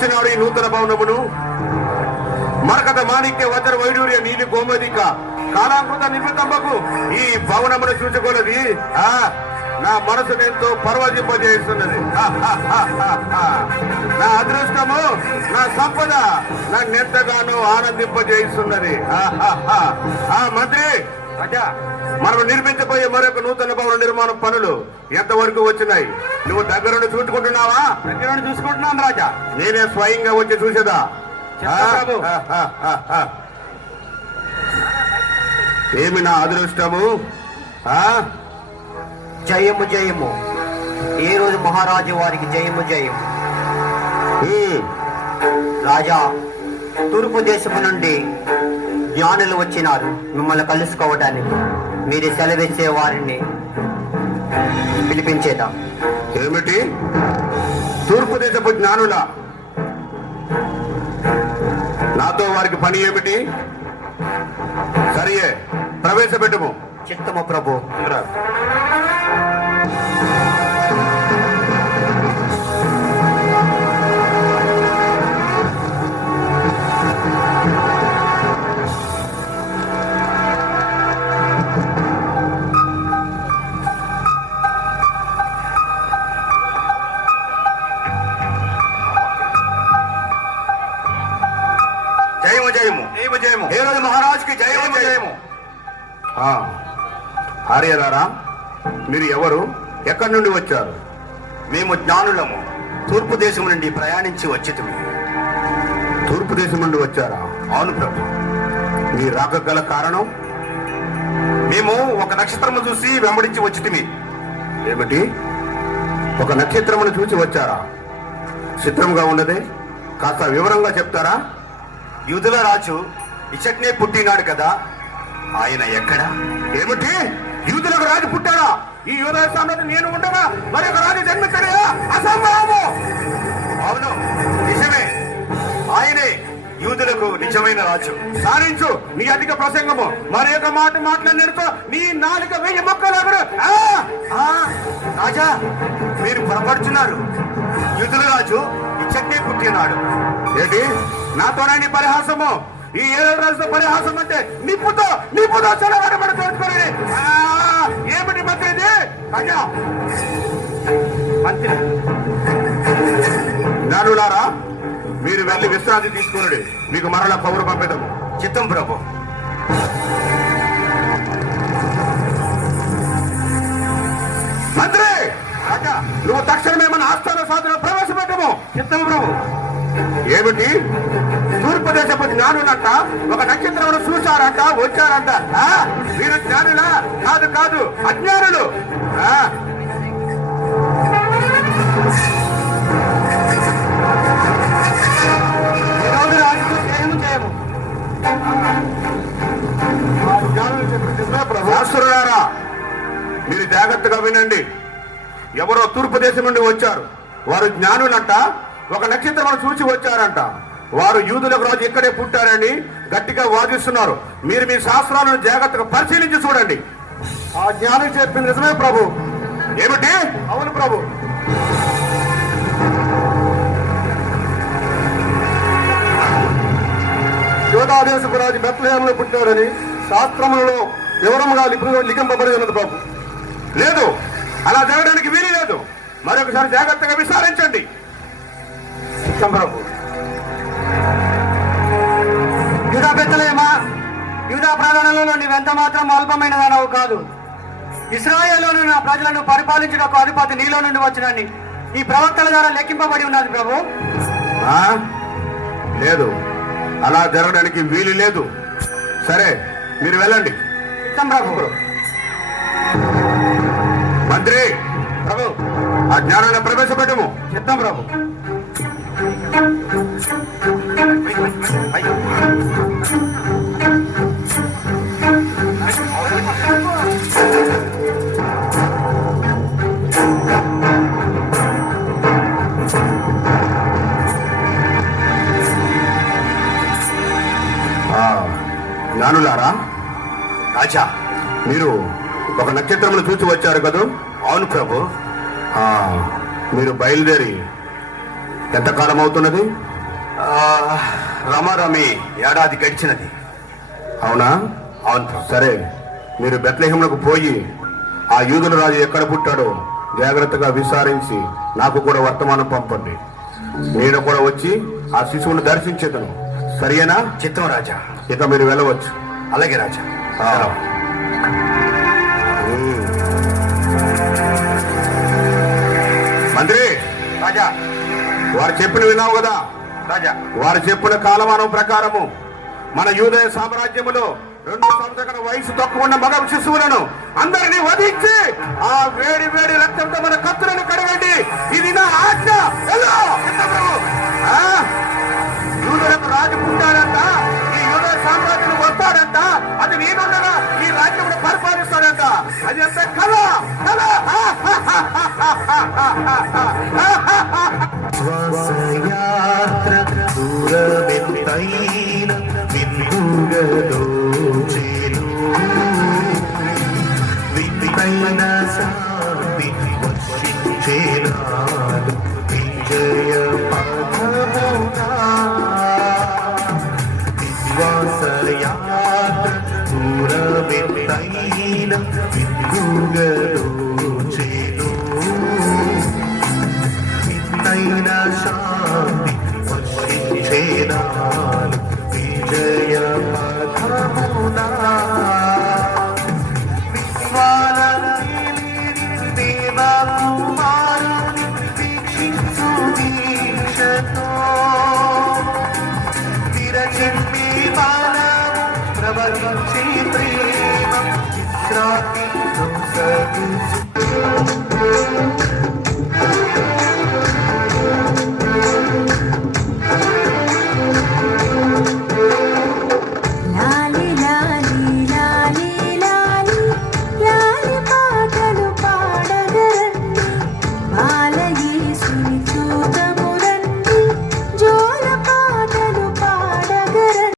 నిర్మించినాడు ఈ నూతన భవనమును? మరకత మాణిక్య వజ్ర వైడూర్య నీలి గోమదిక కాలాంకృత నిర్మితంబకు ఈ భవనమును చూచుకున్నది నా మనసును ఎంతో పర్వజింపజేస్తున్నది. నా అదృష్టము, నా సంపద నన్నెంతగానో ఆనందింపజేస్తున్నది. మంత్రి, మనం నిర్మించబోయే మరొక నూతన భవన నిర్మాణ పనులు ఎంతవరకు వచ్చినాయి? నువ్వు దగ్గరుండి చూసుకుంటున్నావా? దగ్గరుండి చూసుకుంటున్నాను రాజా. నేనే స్వయంగా వచ్చి చూసేదా? ఏమి నా అదృష్టము! జయము జయము. ఏ రోజు మహారాజు వారికి జయము జయము. రాజా, తూర్పు దేశము నుండి జ్ఞానులు వచ్చినారు మిమ్మల్ని కలుసుకోవడానికి. మీరు సెలవిచ్చే వారిని పిలిపించేదా? ఏమిటి? తూర్పు దేశపు జ్ఞానులా? నాతో వారికి పని ఏమిటి? సరియే, ప్రవేశపెట్టుము. చిత్తము ప్రభు. మహారాజుకి జయము జయము. ఆర్యరారా, మీరు ఎవరు? ఎక్కడి నుండి వచ్చారు? మేము జ్ఞానులము. తూర్పు దేశం నుండి ప్రయాణించి వచ్చితిమి. తూర్పు దేశం నుండి వచ్చారా? అవును ప్రభు. మీ రాక గల కారణం? మేము ఒక నక్షత్రము చూసి వెంబడించి వచ్చితిమి. ఏమిటి? ఒక నక్షత్రమును చూసి వచ్చారా? చిత్రంగా ఉన్నదే, కాస్త వివరంగా చెప్తారా? యూదుల రాజు ఇచ్చట్నే పుట్టినాడు కదా, ఆయన ఎక్కడ? ఏమిటి? యూదులకు రాజు పుట్టాడా? ఈ యూద సామ్రాజ్యం నేను ఉండగా మరొక రాజు జన్మించడా? అసంభవము. అవును, నిజమే. ఆయనే యూదులకు నిజమైన రాజు. సాధించు నీ అధిక ప్రసంగము. మరొక మాట మాట్లాడినతో నీ నాలుక 1000 మొక్కలు. రాజా, మీరు పొరపడుతున్నారు. యూదుల రాజు ఇచ్చట్నే పుట్టినాడు. ఏంటి? నాతోనే పరిహాసము? ఈ ఏడు రాజుతో పరిహాసం అంటే నిప్పుతో చెలవాడబడి తోడుకోండి. ఏమిటి మంత్రి ఇది? మంత్రి జ్ఞానులారా, మీరు వెళ్ళి విశ్రాంతి తీసుకుని మీకు మరలా కబురు పంపిద్దాము. చిత్తం ప్రభు. మంత్రి, నువ్వు తక్షణమే మన ఆస్థాన సాధన ప్రవేశపెట్టము. చిత్తం ప్రభు. ఏమిటి? తూర్పు దేశపు జ్ఞానులంట ఒక నక్షత్రం చూశారంట, వచ్చారంట. మీరు జ్ఞానులా? కాదు కాదు, అజ్ఞానులు. శాస్త్రులారా, మీరు జాగ్రత్తగా వినండి. ఎవరో తూర్పు దేశం నుండి వచ్చారు. వారు జ్ఞానులంట, ఒక నక్షత్రం చూసి వచ్చారంట. వారు యూదులకు రాజు ఇక్కడే పుట్టారని గట్టిగా వాదిస్తున్నారు. మీరు మీ శాస్త్రాలను జాగ్రత్తగా పరిశీలించి చూడండి. ఆ జ్ఞానం చెప్పింది నిజమే ప్రభు. ఏమిటి? అవును ప్రభు. యోధాదేశపు రాజు బెత్లెహేములో పుట్టాడని శాస్త్రములలో వివరముగా లిఖింపబడి ఉన్నది ప్రభు. లేదు, అలా జరగడానికి వీలు లేదు. మరొకసారి జాగ్రత్తగా విచారించండి. ప్రభు. యూదా బెత్లెహేమా, యూదా ప్రాంతాలలో నీవెంత మాత్రం అల్పమైనదనవు కాదు. ఇశ్రాయేలును నా ప్రజలను పరిపాలించిన ఒక అధిపతి నీలో నుండి వచ్చినని ఈ ప్రవక్తల ద్వారా లెక్కింపబడి ఉన్నది ప్రభు. లేదు, అలా జరగడానికి వీలు లేదు. సరే, మీరు వెళ్ళండి. ప్రభు. మంత్రి ప్రభు, ఆ జ్ఞానాన్ని ప్రవేశపెట్టము. చిత్తం ప్రభు. జ్ఞానులారా, రాజా, మీరు ఒక నక్షత్రమును చూసి వచ్చారు కదా? అవును ప్రభు. మీరు బయలుదేరి ఎంతకాలం అవుతున్నది? రమారమి ఏడాది గడిచినది. అవునా? అవును. సరే, మీరు బెత్లెహేమునకు పోయి ఆ యూదుల రాజు ఎక్కడ పుట్టాడో జాగ్రత్తగా విచారించి నాకు కూడా వర్తమానం పంపండి. నేను కూడా వచ్చి ఆ శిశువును దర్శించేదను. సరేనా? చిత్తం రాజా. ఇక మీరు వెళ్ళవచ్చు. అలాగే రాజా. మంత్రి రాజా. వారు చెప్పిన విన్నావు కదా రాజా. వారు చెప్పిన కాలమానం ప్రకారము మన యూదయ సామ్రాజ్యములో 2 సంవత్సరాల వయసు తక్కువ ఉన్న మగ శిశువులను అందరినీ వధించి ఆ వేడి వేడి రక్తంతో మన కత్తులను కడగండి. ఇది నా ఆజ్ఞ. యూదులకు రాజు పుట్టాడంట, ఈ యూదయ సామ్రాజ్యం వస్తాడంట, అది నేనుండగా ఈ రాజ్యమును పరిపాలిస్తాడంట. అది అంత కళ కళ. శ్వాసయాత్ర దూరమెత్తైన విందుగలో చేను వింతైన శాంతి వర్షించేనాడు విజయ పథమునా. విశ్వాసయాత్ర దూరమెత్తైన విందుగలో చేను వింతైన శాంతి వర్షించేనాడు విజయ పథమునా. విశ్వాలీ దేవకుమారుని వీక్షించు వీక్షతో విరచిమ్మి బాలము ప్రవహించి ప్రేమ విశ్రాంతి